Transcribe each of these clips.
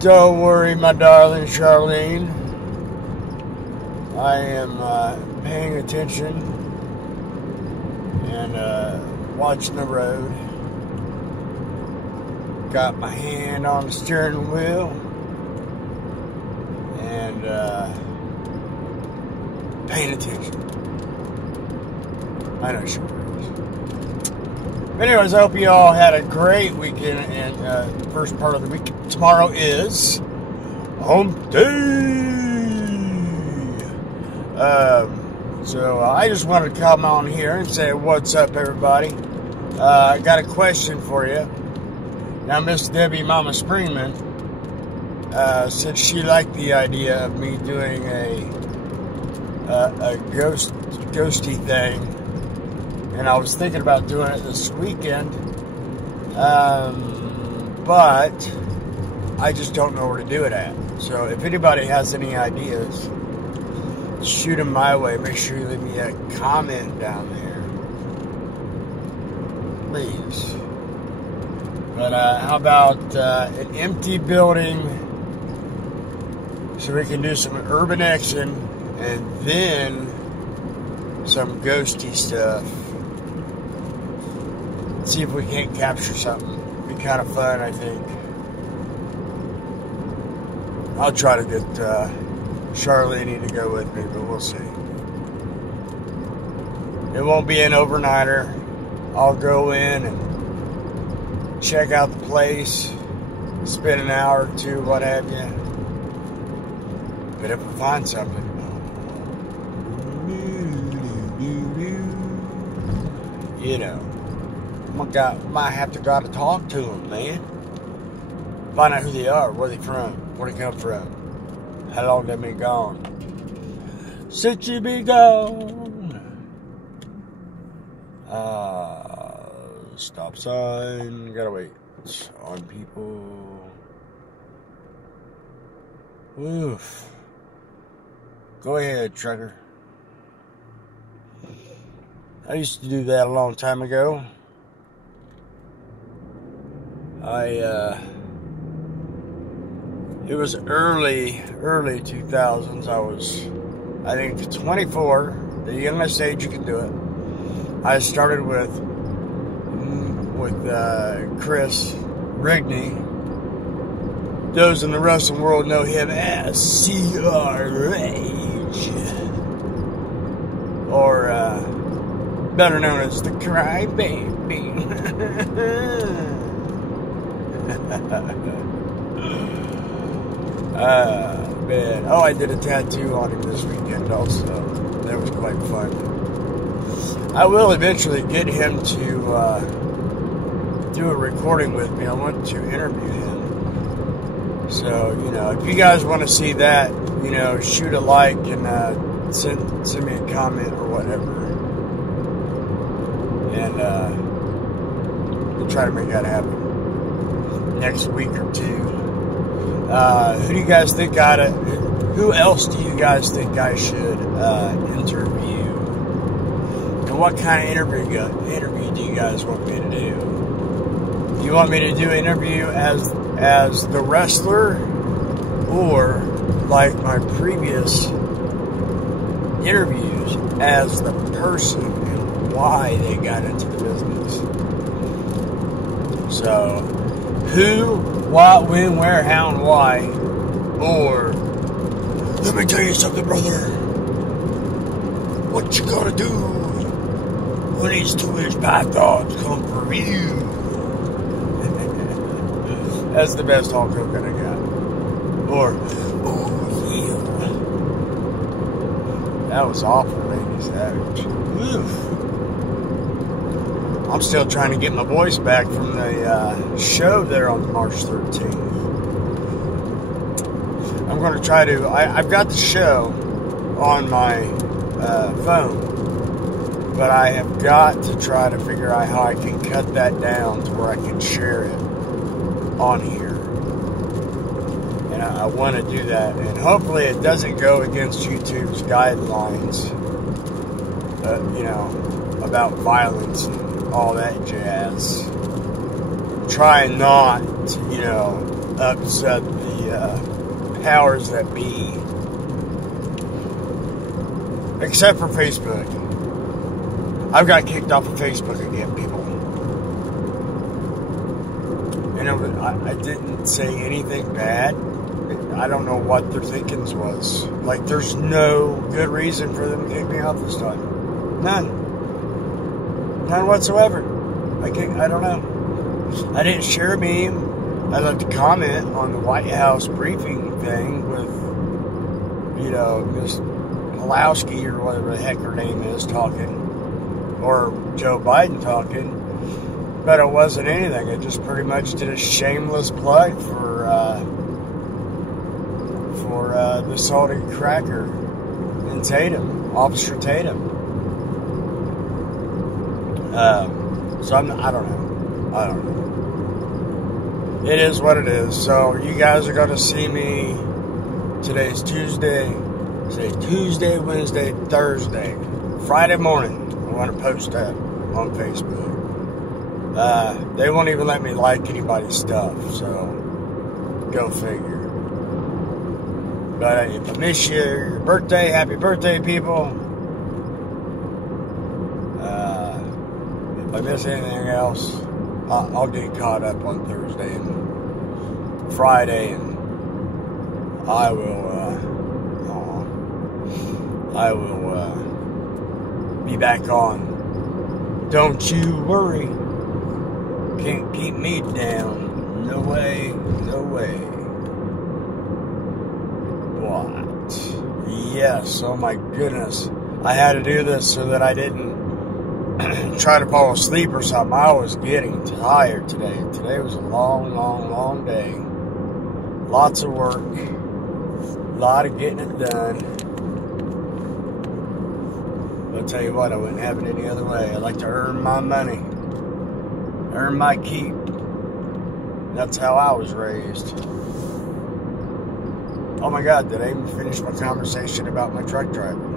Don't worry, my darling Charlene. I am paying attention and watching the road. Got my hand on the steering wheel and paying attention. I know she is. But anyways, I hope you all had a great weekend and first part of the week. Tomorrow is Hump Day. So I just wanted to come on here and say what's up, everybody. I got a question for you. Now, Miss Debbie Mama Springman said she liked the idea of me doing a ghosty thing, and I was thinking about doing it this weekend, but I just don't know where to do it at. So if anybody has any ideas, shoot them my way. Make sure you leave me a comment down there, please. But how about an empty building so we can do some urban action and then some ghosty stuff. See if we can't capture something. Be kind of fun, I think. I'll try to get Charlene to go with me, but we'll see. It won't be an overnighter. I'll go in and check out the place, spend an hour or two, what have you. But if we find something, you know, might have to go to talk to them, man. Find out who they are, where they from, where they come from, how long they been gone. Since you be gone. Stop sign. Gotta wait on people. Oof. Go ahead, trucker. I used to do that a long time ago. It was early 2000s. I was, I think, 24, the youngest age you can do it. I started with Chris Rigney. Those in the wrestling world know him as CRH, or better known as the Crybaby. Man. Oh, I did a tattoo on him this weekend also. That was quite fun. I will eventually get him to do a recording with me. I want to interview him. So, you know, if you guys want to see that, you know, shoot a like and send me a comment or whatever. And we'll try to make that happen next week or two. Who do you guys think who else do you guys think I should interview? And what kind of interview do you guys want me to do? Do you want me to do an interview as the wrestler, or like my previous interviews as the person and why they got into the business? So, who, what, when, where, how, and why? Or, let me tell you something, brother. What you gonna do when these two-inch pythons come for you? That's the best Hulk Hogan I got. Or, oh yeah. That was awful, Lady Savage. Oof. I'm still trying to get my voice back from the show there on March 13th. I'm going to try to... I've got the show on my phone, but I have got to try to figure out how I can cut that down to where I can share it on here. And I want to do that. And hopefully it doesn't go against YouTube's guidelines, you know, about violence and all that jazz. Try not to, you know, upset the powers that be. Except for Facebook. I've got kicked off of Facebook again, people. And I didn't say anything bad. I don't know what their thinkings was. Like, there's no good reason for them to kick me off this time. None whatsoever. I don't know. I didn't share a meme. I left a comment on the White House briefing thing with, you know, Miss Pulowski or whatever the heck her name is talking. Or Joe Biden talking. But it wasn't anything. It just pretty much did a shameless plug for the salty cracker and Tatum, Officer Tatum. So I don't know. It is what it is. So you guys are going to see me. Today's Tuesday. Say Tuesday, Wednesday, Thursday, Friday morning. I want to post that on Facebook. They won't even let me like anybody's stuff. So go figure. But if I miss your birthday, happy birthday, people. If I miss anything else, I'll get caught up on Thursday and Friday, and I will be back on. Don't you worry. Can't keep me down. No way, no way. What? Yes, oh my goodness. I had to do this so that I didn't try to fall asleep or something. I was getting tired today. Today was a long day. Lots of work. A lot of getting it done. But I'll tell you what, I wouldn't have it any other way. I like to earn my money. Earn my keep. That's how I was raised. Oh my God, did I even finish my conversation about my truck driving?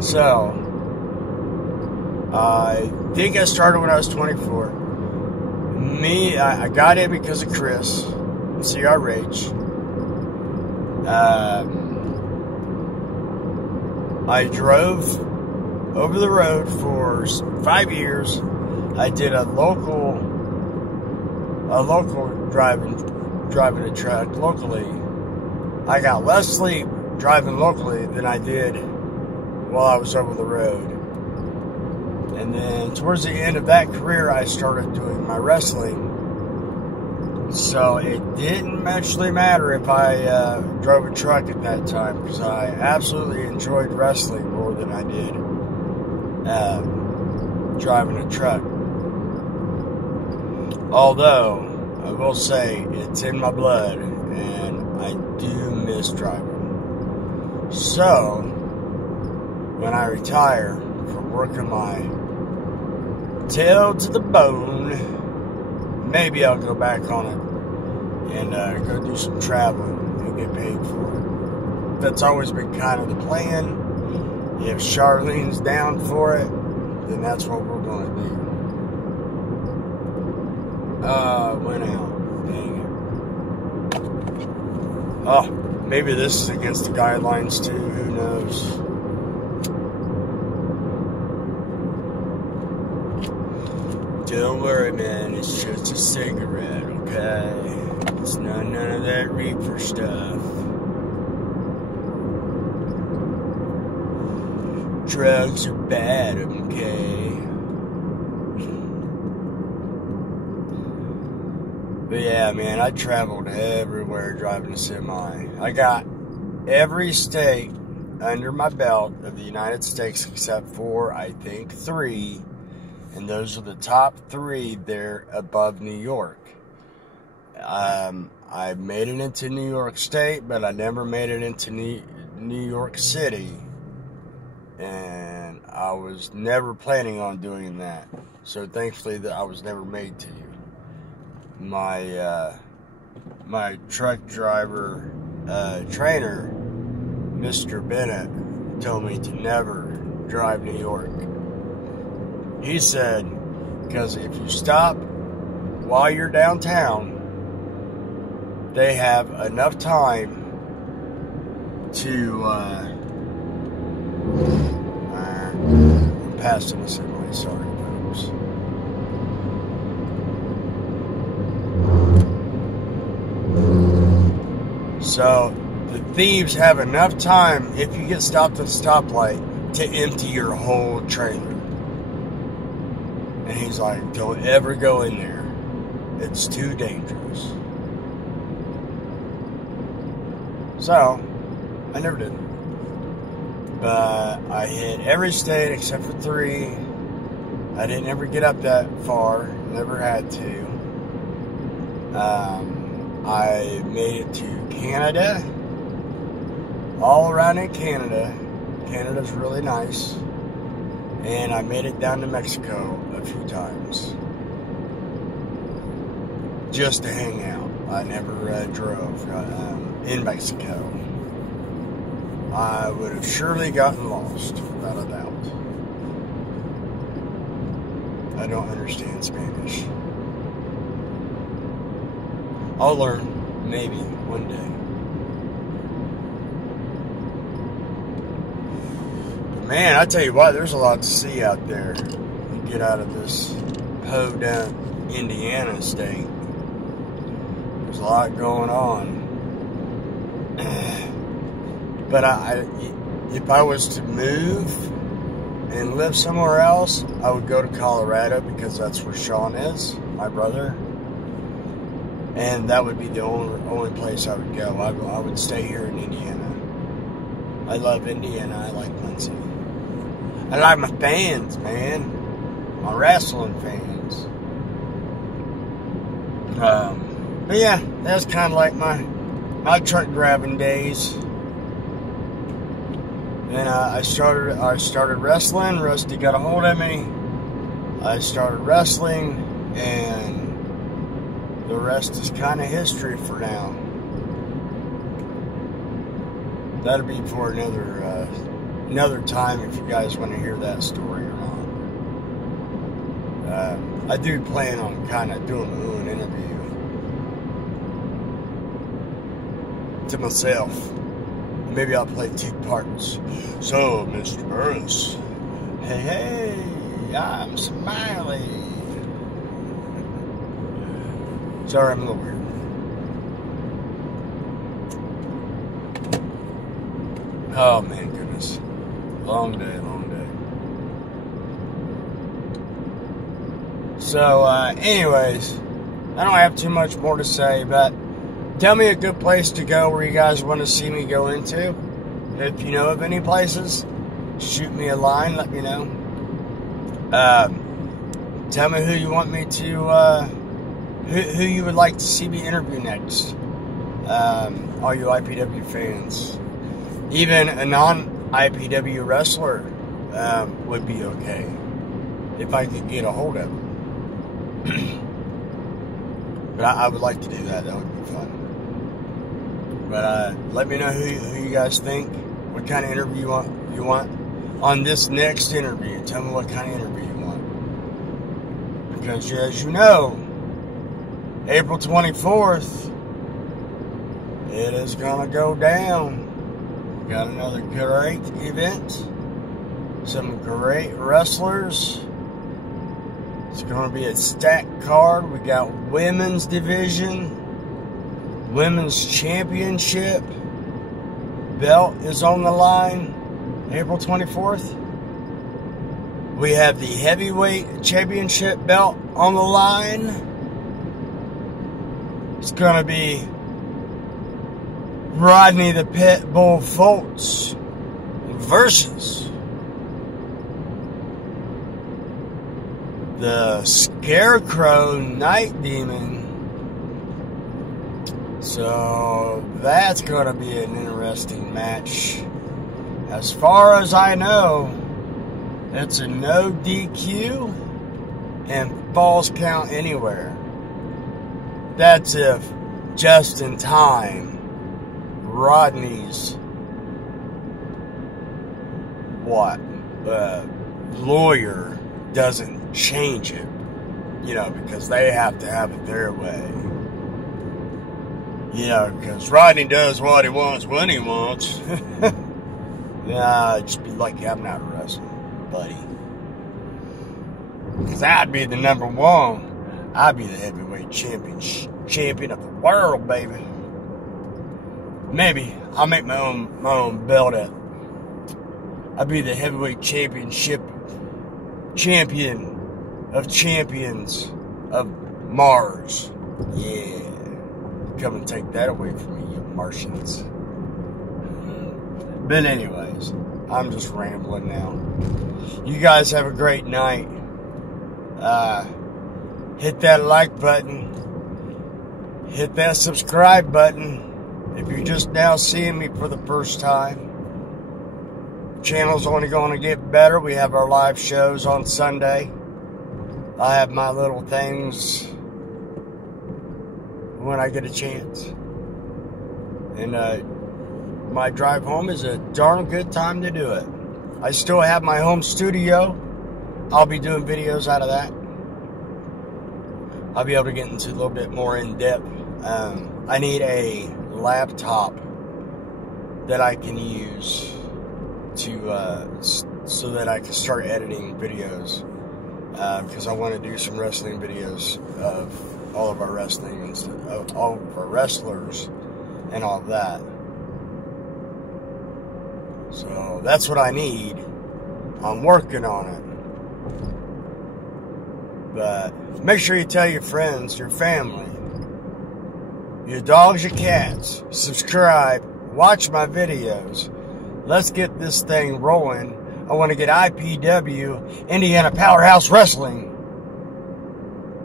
So, I think I started when I was 24. I got in because of Chris, CRH. I drove over the road for 5 years. I did a local driving a truck locally. I got less sleep driving locally than I did while I was over the road. And then towards the end of that career, I started doing my wrestling. So it didn't actually matter if I drove a truck at that time, because I absolutely enjoyed wrestling more than I did driving a truck. Although, I will say, it's in my blood, and I do miss driving. So, when I retire from working my tail to the bone, maybe I'll go back on it and go do some traveling and get paid for it. That's always been kind of the plan. If Charlene's down for it, then that's what we're going to do. Went out. Dang it. Oh, maybe this is against the guidelines too. Who knows? Don't worry, man. It's just a cigarette, okay? It's none of that reefer stuff. Drugs are bad, okay? But yeah, man, I traveled everywhere driving a semi. I got every state under my belt of the United States except for, I think, 3. And those are the top 3 there above New York. I made it into New York State, but I never made it into New York City. And I was never planning on doing that. So thankfully that I was never made to. My truck driver trainer, Mr. Bennett, told me to never drive New York. He said, because if you stop while you're downtown, they have enough time to, I'm passing this anyway, sorry folks. So, the thieves have enough time, if you get stopped at a stoplight, to empty your whole trailer. And he's like, don't ever go in there. It's too dangerous. So, I never did. But I hit every state except for 3. I didn't ever get up that far. Never had to. I made it to Canada. All around in Canada. Canada's really nice. And I made it down to Mexico a few times. Just to hang out. I never drove in Mexico. I would have surely gotten lost, without a doubt. I don't understand Spanish. I'll learn, maybe, one day. But man, I tell you what, there's a lot to see out there. You get out of this down Indiana state. There's a lot going on. But if I was to move and live somewhere else, I would go to Colorado because that's where Sean is, my brother. And that would be the only place I would go. I would stay here in Indiana. I love Indiana. I like Muncie. I like my fans, man. My wrestling fans. But yeah, that's kind of like my truck driving days. Then I started wrestling. Rusty got a hold of me. I started wrestling, and the rest is kind of history for now. That'll be for another time if you guys want to hear that story or not. I do plan on kind of doing my own interview to myself. Maybe I'll play 2 parts. So, Mr. Burris. Hey, I'm Smiley. Sorry, I'm a little weird. Oh, man, goodness. Long day, long day. So, anyways, I don't have too much more to say, but tell me a good place to go where you guys want to see me go into. If you know of any places, shoot me a line, let me know. Tell me who you want me to, who you would like to see me interview next. All you I.P.W fans. Even a non-I.P.W wrestler would be okay. If I could get a hold of him. But I would like to do that. That would be fun. But let me know who you guys think. What kind of interview you want on this next interview. Tell me what kind of interview you want. Because as you know, April 24th, it is going to go down. We got another great event. Some great wrestlers. It's going to be a stacked card. We got women's division. Women's championship belt is on the line April 24th. We have the heavyweight championship belt on the line. It's going to be Rodney the Pitbull Fultz versus the Scarecrow Night Demon. So that's going to be an interesting match. As far as I know, it's a no DQ and falls count anywhere. That's if just in time Rodney's lawyer doesn't change it You know, because they have to have it their way. You know, because Rodney does what he wants when he wants. Just be lucky I'm not wrestling, buddy. Because I'd be the number one. I'd be the heavyweight champion of the world, baby. Maybe I'll make my own belt up. I'd be the heavyweight champion of champions of Mars. Yeah. Come and take that away from me, you Martians. But anyways, I'm just rambling now. You guys have a great night. Hit that like button. Hit that subscribe button. If you're just now seeing me for the first time, the channel's only going to get better. We have our live shows on Sunday. I have my little things when I get a chance. And my drive home is a darn good time to do it. I still have my home studio. I'll be doing videos out of that. I'll be able to get into a little bit more in depth. I need a laptop that I can use to so that I can start editing videos, because I want to do some wrestling videos of all of our wrestling and of all of our wrestlers and all of that. So that's what I need. I'm working on it. But make sure you tell your friends, your family, your dogs, your cats, subscribe, watch my videos. Let's get this thing rolling. I want to get I.P.W, Indiana Powerhouse Wrestling,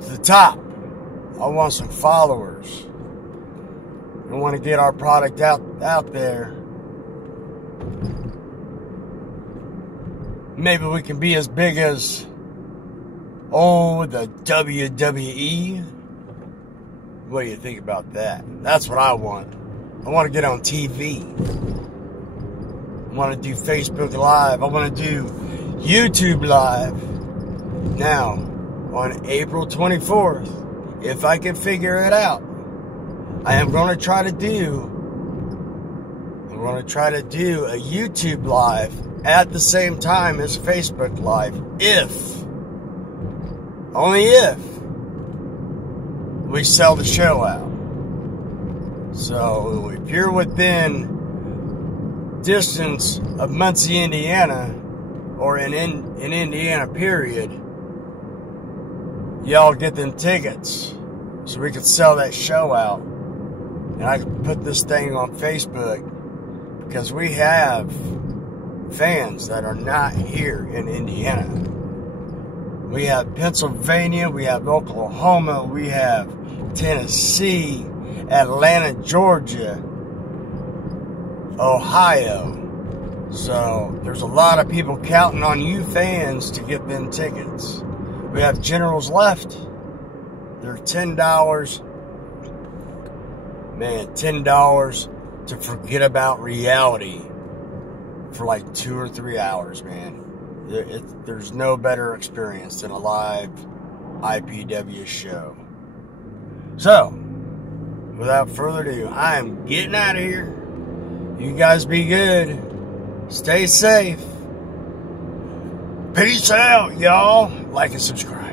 to the top. I want some followers. I want to get our product out there. Maybe we can be as big as, the WWE. What do you think about that? That's what I want. I want to get on TV. I want to do Facebook Live. I want to do YouTube Live. Now, on April 24th, if I can figure it out, I am going to try to do a YouTube Live at the same time as Facebook Live, only if we sell the show out. So if you're within distance of Muncie, Indiana, or in Indiana period, y'all get them tickets so we can sell that show out, and I can put this thing on Facebook, because we have fans that are not here in Indiana. We have Pennsylvania, we have Oklahoma, we have Tennessee, Atlanta, Georgia, Ohio. So there's a lot of people counting on you fans to get them tickets. We have generals left. They're $10. Man, $10 to forget about reality for like 2 or 3 hours, man. There's no better experience than a live I.P.W show. So, without further ado, I am getting out of here. You guys be good. Stay safe. Peace out, y'all. Like and subscribe.